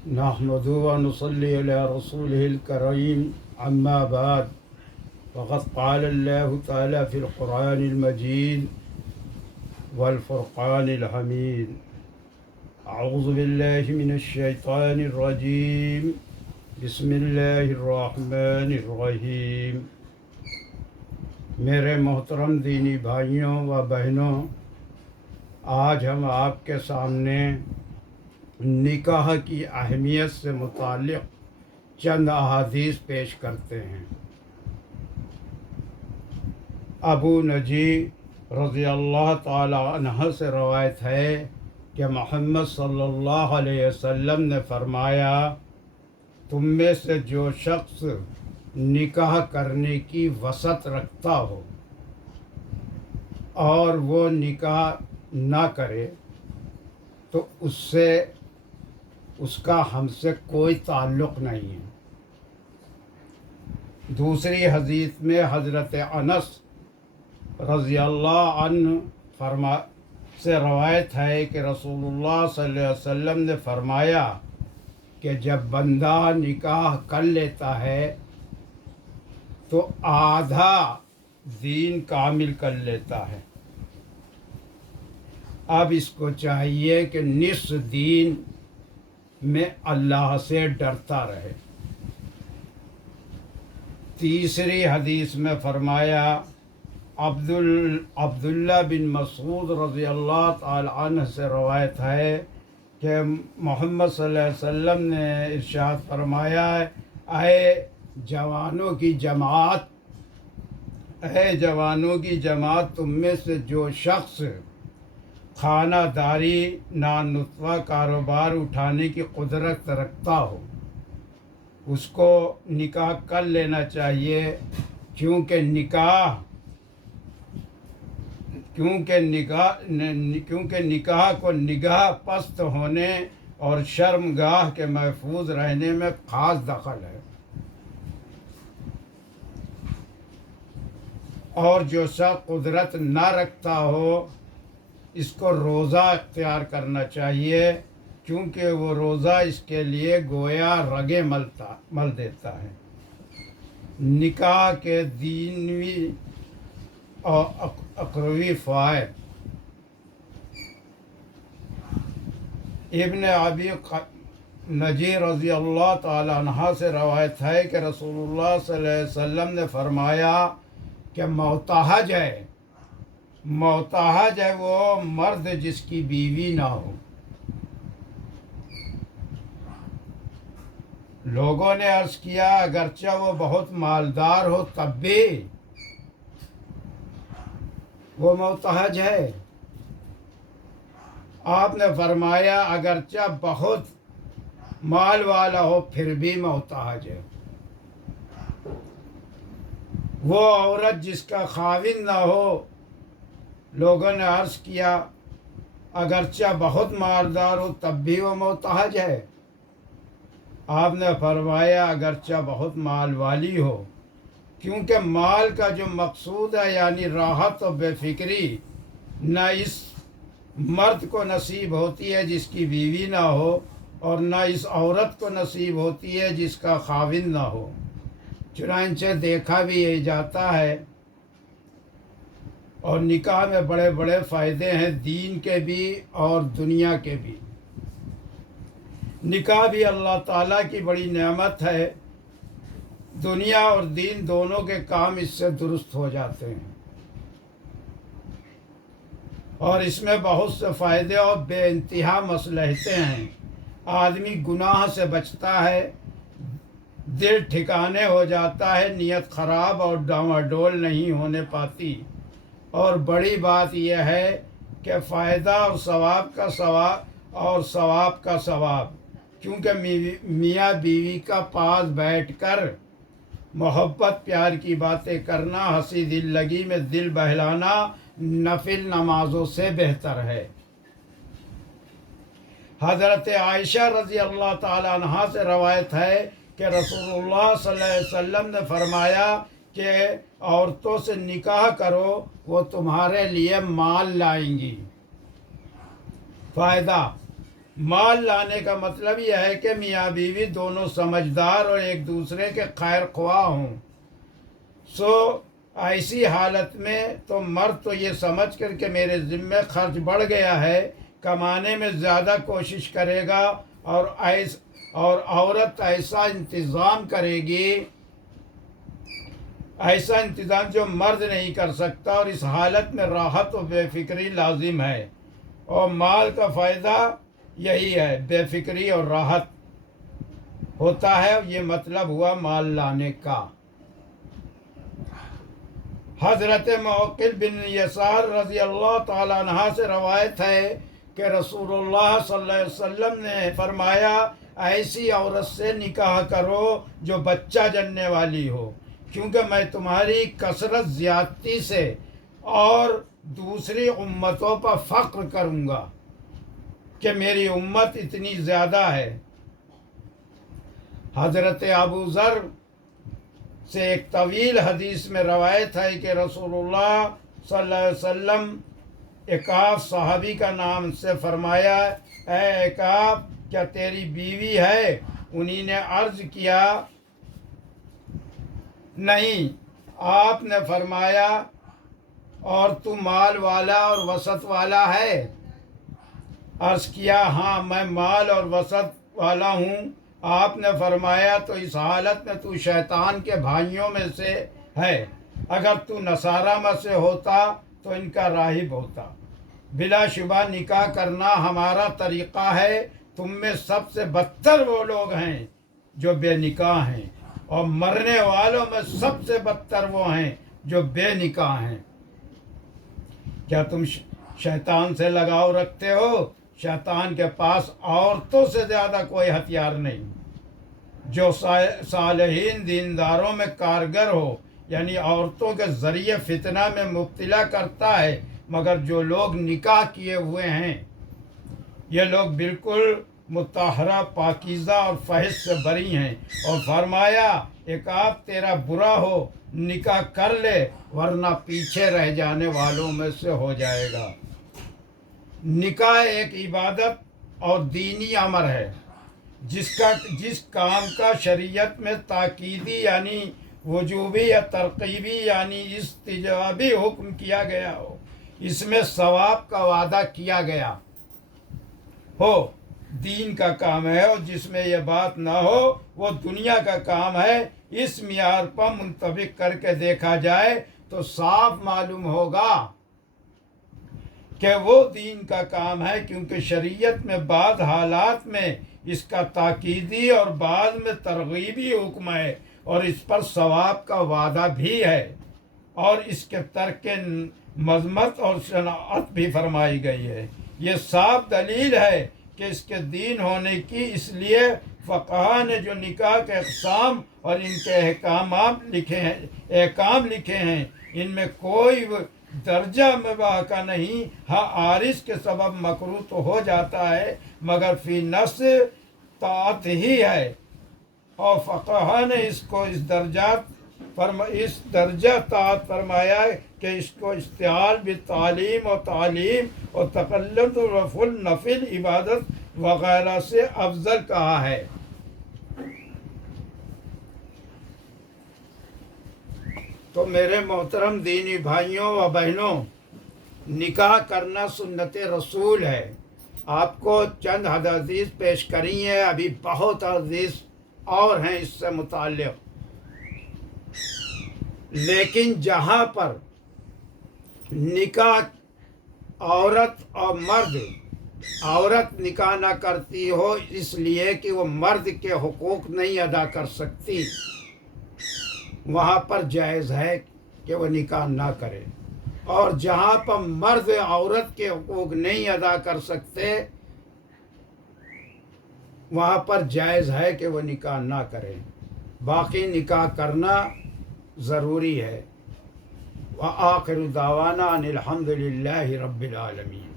نحمده ونصلي على رسوله الكريم أما بعد فقد قال الله تعالى في القرآن المجيد والفرقان الحميد أعوذ بالله من الشيطان الرجيم بسم الله الرحمن الرحيم میرے محترم دینی بھائیوں و بہنوں، آج ہم آپ کے سامنے نکاح کی اہمیت سے متعلق چند احادیث پیش کرتے ہیں۔ ابو نجی رضی اللہ تعالی عنہ سے روایت ہے کہ محمد صلی اللہ علیہ وسلم نے فرمایا، تم میں سے جو شخص نکاح کرنے کی وسعت رکھتا ہو اور وہ نکاح نہ کرے تو اس کا ہم سے کوئی تعلق نہیں ہے۔ دوسری حدیث میں حضرت انس رضی اللہ عنہ سے روایت ہے کہ رسول اللہ صلی اللہ علیہ وسلم نے فرمایا کہ جب بندہ نکاح کر لیتا ہے تو آدھا دین کامل کر لیتا ہے۔ اب اس کو چاہیے کہ نصف دین میں اللہ سے ڈرتا رہے۔ تیسری حدیث میں فرمایا، عبداللہ بن مسعود رضی اللہ تعالی عنہ سے روایت ہے کہ محمد صلی اللہ علیہ وسلم نے ارشاد فرمایا، اے جوانوں کی جماعت، تم میں سے جو شخص خانہ داری نانطفہ کاروبار اٹھانے کی قدرت رکھتا ہو اس کو نکاح کر لینا چاہیے، کیونکہ نکاح کو نگاہ پست ہونے اور شرمگاہ کے محفوظ رہنے میں خاص دخل ہے۔ اور جو شخص قدرت نہ رکھتا ہو اس کو روزہ اختیار کرنا چاہیے، کیونکہ وہ روزہ اس کے لیے گویا رگیں مل دیتا ہے۔ نکاح کے دینوی اور اخروی فوائد۔ ابن ابی نجی رضی اللہ تعالی عنہ سے روایت ہے کہ رسول اللہ صلی اللہ علیہ وسلم نے فرمایا کہ موتحج ہے وہ مرد جس کی بیوی نہ ہو۔ لوگوں نے عرض کیا، اگرچہ وہ بہت مالدار ہو تب بھی وہ موتحج ہے؟ آپ نے فرمایا، اگرچہ بہت مال والا ہو پھر بھی موتحج ہے۔ وہ عورت جس کا خاوند نہ ہو، لوگوں نے عرض کیا، اگرچہ بہت مالدار ہو تب بھی وہ موتحج ہے؟ آپ نے فرمایا، اگرچہ بہت مال والی ہو، کیونکہ مال کا جو مقصود ہے یعنی راحت و بے فکری نہ اس مرد کو نصیب ہوتی ہے جس کی بیوی نہ ہو، اور نہ اس عورت کو نصیب ہوتی ہے جس کا خاوند نہ ہو۔ چنانچہ دیکھا بھی یہ جاتا ہے، اور نکاح میں بڑے بڑے فائدے ہیں، دین کے بھی اور دنیا کے بھی۔ نکاح بھی اللہ تعالیٰ کی بڑی نعمت ہے، دنیا اور دین دونوں کے کام اس سے درست ہو جاتے ہیں، اور اس میں بہت سے فائدے اور بے انتہا مصلحتیں ہیں۔ آدمی گناہ سے بچتا ہے، دل ٹھکانے ہو جاتا ہے، نیت خراب اور ڈاواڈول نہیں ہونے پاتی، اور بڑی بات یہ ہے کہ فائدہ اور ثواب کا ثواب، کیونکہ میاں بیوی کا پاس بیٹھ کر محبت پیار کی باتیں کرنا، ہنسی دل لگی میں دل بہلانا نفل نمازوں سے بہتر ہے۔ حضرت عائشہ رضی اللہ تعالی عنہ سے روایت ہے کہ رسول اللہ صلی اللہ علیہ وسلم نے فرمایا کہ عورتوں سے نکاح کرو، وہ تمہارے لیے مال لائیں گی۔ فائدہ، مال لانے کا مطلب یہ ہے کہ میاں بیوی دونوں سمجھدار اور ایک دوسرے کے خیر خواہ ہوں۔ سو ایسی حالت میں تو مرد تو یہ سمجھ کر کہ میرے ذمے خرچ بڑھ گیا ہے، کمانے میں زیادہ کوشش کرے گا، اور عورت ایسا انتظام کرے گی، ایسا انتظام جو مرد نہیں کر سکتا، اور اس حالت میں راحت و بے فکری لازم ہے۔ اور مال کا فائدہ یہی ہے، بے فکری اور راحت ہوتا ہے، یہ مطلب ہوا مال لانے کا۔ حضرت معقل بن یسار رضی اللہ تعالیٰ عنہ سے روایت ہے کہ رسول اللہ صلی اللہ علیہ وسلم نے فرمایا، ایسی عورت سے نکاح کرو جو بچہ جننے والی ہو، کیونکہ میں تمہاری کثرت زیادتی سے اور دوسری امتوں پر فخر کروں گا کہ میری امت اتنی زیادہ ہے۔ حضرت ابو ذر سے ایک طویل حدیث میں روایت ہے کہ رسول اللہ صلی اللہ علیہ وسلم عقاب صحابی کا نام سے فرمایا، اے عقاب کیا تیری بیوی ہے؟ انہی نے عرض کیا نہیں۔ آپ نے فرمایا اور تو مال والا اور وسط والا ہے؟ عرض کیا ہاں میں مال اور وسط والا ہوں۔ آپ نے فرمایا تو اس حالت میں تو شیطان کے بھائیوں میں سے ہے، اگر تو نصارہ میں سے ہوتا تو ان کا راہب ہوتا۔ بلا شبہ نکاح کرنا ہمارا طریقہ ہے، تم میں سب سے بدتر وہ لوگ ہیں جو بے نکاح ہیں، اور مرنے والوں میں سب سے بدتر وہ ہیں جو بے نکاح ہیں۔ کیا تم شیطان سے لگاؤ رکھتے ہو؟ شیطان کے پاس عورتوں سے زیادہ کوئی ہتھیار نہیں، جو صالحین دینداروں میں کارگر ہو، یعنی عورتوں کے ذریعے فتنہ میں مبتلا کرتا ہے، مگر جو لوگ نکاح کیے ہوئے ہیں یہ لوگ بالکل مطہرہ، پاکیزہ اور فحش سے بری ہیں۔ اور فرمایا عقاب تیرا برا ہو نکاح کر لے، ورنہ پیچھے رہ جانے والوں میں سے ہو جائے گا۔ نکاح ایک عبادت اور دینی امر ہے، جس کام کا شریعت میں تاکیدی یعنی وجوبی یا ترغیبی یعنی استحبابی حکم کیا گیا ہو، اس میں ثواب کا وعدہ کیا گیا ہو، دین کا کام ہے، اور جس میں یہ بات نہ ہو وہ دنیا کا کام ہے۔ اس معیار پر منطبق کر کے دیکھا جائے تو صاف معلوم ہوگا کہ وہ دین کا کام ہے، کیونکہ شریعت میں بعض حالات میں اس کا تاکیدی اور بعض میں ترغیبی حکم ہے، اور اس پر ثواب کا وعدہ بھی ہے، اور اس کے ترک مذمت اور شناعت بھی فرمائی گئی ہے۔ یہ صاف دلیل ہے کہ اس کے دین ہونے کی، اس لیے فقہا نے جو نکاح کے اقسام اور ان کے احکام لکھے ہیں ان میں کوئی درجہ مباح کا نہیں۔ ہاں عارض کے سبب مکروہ تو ہو جاتا ہے، مگر فی نفس طاعت ہی ہے، اور فقہا نے اس کو اس درجہ طاعت فرمایا ہے کہ اس کو اشتغال بالتعلیم و تعلیم اور تقلد و رفع النفل عبادت وغیرہ سے افضل کہا ہے۔ تو میرے محترم دینی بھائیوں و بہنوں، نکاح کرنا سنت رسول ہے۔ آپ کو چند حدیث پیش کری ہیں، ابھی بہت حدیث اور ہیں اس سے متعلق، لیکن جہاں پر نکاح عورت اور مرد، عورت نکاح نہ کرتی ہو اس لیے کہ وہ مرد کے حقوق نہیں ادا کر سکتی، وہاں پر جائز ہے کہ وہ نکاح نہ کرے، اور جہاں پر مرد عورت کے حقوق نہیں ادا کر سکتے وہاں پر جائز ہے کہ وہ نکاح نہ کرے، باقی نکاح کرنا ضروری ہے۔ وآخر دعوانا ان الحمد للہ رب العالمین۔